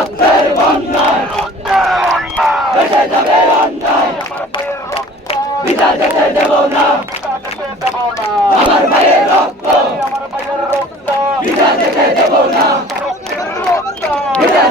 রক্তের বন্যায় ভেসে যাবে অন্যায় বিচার যেতে দেব না আমার ভাইয়ের রক্ত বিচার যেতে দেব না বিচার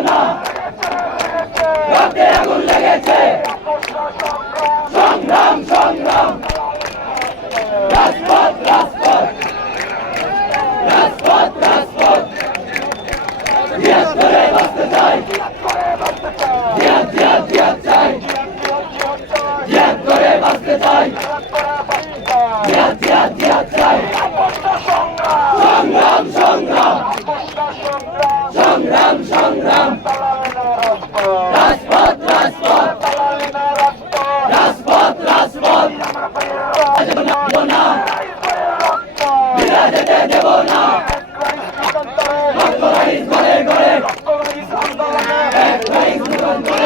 না। রক্তে আগুন লেগেছে। সংগ্রাম সংগ্রাম। রাজপথ রাজপথ। রাজপথ রাজপথ। জিয়াদ করে বাঁচতে চাই। জিয়াদ জিয়াদ জিয়াদ চাই। জিয়াদ করে বাঁচতে চাই। জিয়াদ জিয়াদ জিয়াদ চাই। Come on,